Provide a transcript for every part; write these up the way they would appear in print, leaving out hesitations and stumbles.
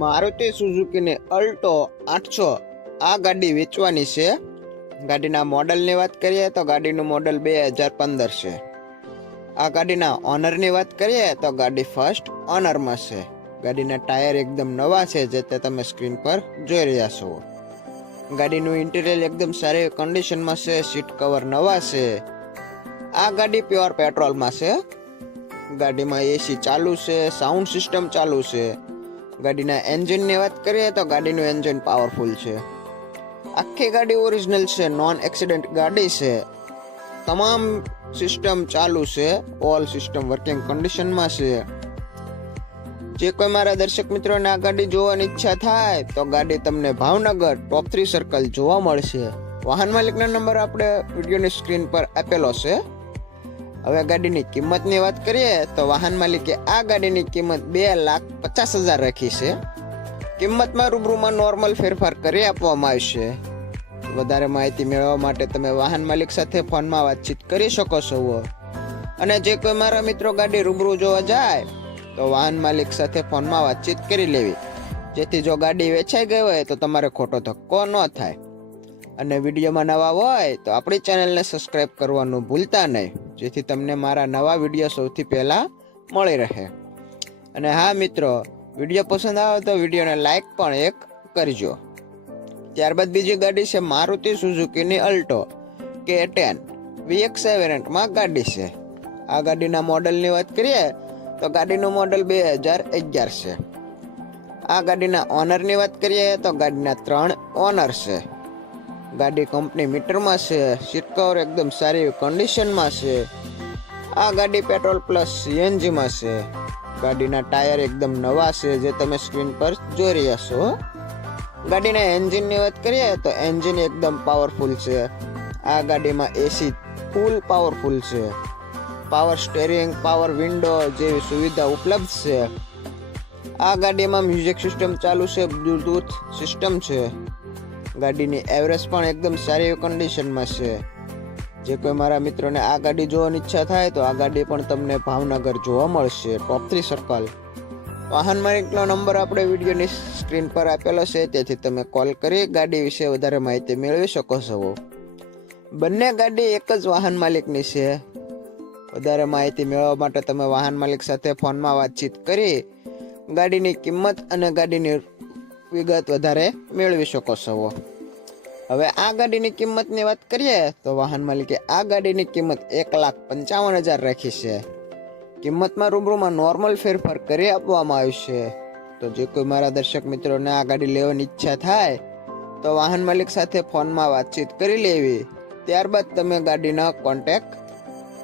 Maruti સુઝુકીની Alto 800 આ ગાડી વેચવાની છે। ગાડીના મોડલની વાત કરીએ તો ગાડીનું મોડલ 2015 છે। આ ગાડીના ઓનરની વાત કરીએ તો ગાડી ફર્સ્ટ ઓનરમાં છે। ગાડીના ટાયર એકદમ નવા છે, જે તે તમે સ્ક્રીન પર જોઈ રહ્યા છો। ગાડીનું ઇન્ટિરિયર એકદમ સારી કન્ડિશનમાં છે, સીટ કવર નવા છે। આ ગાડી પ્યોર પેટ્રોલમાં છે। ગાડીમાં એસી ચાલુ છે, સાઉન્ડ સિસ્ટમ ચાલુ છે। ગાડીના એન્જિનની વાત કરીએ તો ગાડીનું એન્જિન પાવરફુલ છે। આખી ગાડી ઓરિજિનલ છે, નોન એક્સિડન્ટ ગાડી છે। તમામ સિસ્ટમ ચાલુ છે, ઓલ સિસ્ટમ વર્કિંગ કન્ડિશનમાં છે। જે કોઈ મારા દર્શક મિત્રોને આ ગાડી જોવાની ઈચ્છા થાય તો ગાડી તમને ભાવનગર ટોપ 3 સર્કલ જોવા મળશે। વાહન માલિકનો નંબર આપણે વિડીયોની સ્ક્રીન પર આપેલો છે। હવે ગાડીની કિંમતની વાત કરીએ તો વાહન માલિકે આ ગાડીની કિંમત 2,50,000 રાખી છે। કિંમતમાં રૂબરૂમાં નોર્મલ ફેરફાર કરી આપવામાં આવશે। વધારે માહિતી મેળવવા માટે તમે વાહન માલિક સાથે ફોનમાં વાતચીત કરી શકો છો। અને જે કોઈ મારા મિત્રો ગાડી રૂબરૂ જોવા જાય તો વાહન માલિક સાથે ફોનમાં વાતચીત કરી લેવી, જેથી જો ગાડી વેચાઈ ગઈ હોય તો તમારે ખોટો ધક્કો ન થાય। અને વિડીયોમાં નવા હોય તો આપણી ચેનલને સબસ્ક્રાઇબ કરવાનું ભૂલતા નહીં, જેથી તમને મારા નવા વિડીયો સૌથી પહેલા મળી રહે। અને હા મિત્રો, વિડીયો પસંદ આવે તો વિડીયોને લાઈક પણ એક કરજો। ત્યારબાદ બીજી ગાડી છે મારુતિ સુઝુકીની અલ્ટો K10 VXI વેરિયન્ટમાં ગાડી છે। આ ગાડીના મોડલની વાત કરીએ તો ગાડીનું મોડલ 2011 છે। આ ગાડીના ઓનરની વાત કરીએ તો ગાડીના 3 ઓનર છે। ગાડી કંપની મીટરમાં છે, સીટ કવર એકદમ સારી કન્ડિશનમાં છે। આ ગાડી પેટ્રોલ પ્લસ CNGમાં છે। ગાડીના ટાયર એકદમ નવા છે, જે તમે સ્ક્રીન પર જોઈ રહ્યા છો। ગાડીના એન્જિનની વાત કરીએ તો એન્જિન એકદમ પાવરફુલ છે। આ ગાડીમાં એસી ફૂલ પાવરફુલ છે। પાવર સ્ટેરિંગ, પાવર વિન્ડો જેવી સુવિધા ઉપલબ્ધ છે। આ ગાડીમાં મ્યુઝિક સિસ્ટમ ચાલુ છે, બ્લૂટૂથ સિસ્ટમ છે। ગાડીની એવરેજ પણ એકદમ સારી કન્ડિશનમાં છે। જે કોઈ મારા મિત્રોને આ ગાડી જોવાની ઈચ્છા થાય તો આ ગાડી પણ તમને ભાવનગર જોવા મળશે, ટોપ 3 સર્કલ। વાહન માલિકનો નંબર આપણે વિડીયોની સ્ક્રીન પર આપેલો છે, તેથી તમે કોલ કરી ગાડી વિશે વધારે માહિતી મેળવી શકો છો। બંને ગાડી એક જ વાહન માલિકની છે। વધારે માહિતી મેળવવા માટે તમે વાહન માલિક સાથે ફોનમાં વાતચીત કરી ગાડીની કિંમત અને ગાડીની વિગત વધારે મેળવી શકો છો। હવે આ ગાડીની કિંમતની વાત કરીએ તો વાહન માલિકે આ ગાડીની કિંમત 1,55,000 રાખી છે। કિંમતમાં રૂબરૂમાં નોર્મલ ફેરફાર કરી આપવામાં આવશે। તો જે કોઈ મારા દર્શક મિત્રોને આ ગાડી લેવાની ઈચ્છા થાય તો વાહન માલિક સાથે ફોનમાં વાતચીત કરી લેવી, ત્યારબાદ તમે ગાડીનો કોન્ટેક્ટ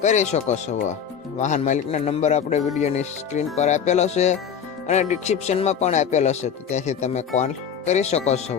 કરી શકો છો। વાહન માલિકના નંબર આપણે વિડીયોની સ્ક્રીન પર આપેલો છે અને ડિસ્ક્રિપ્શનમાં પણ આપેલો છે, તો ત્યાંથી તમે કોલ કરી શકો છો।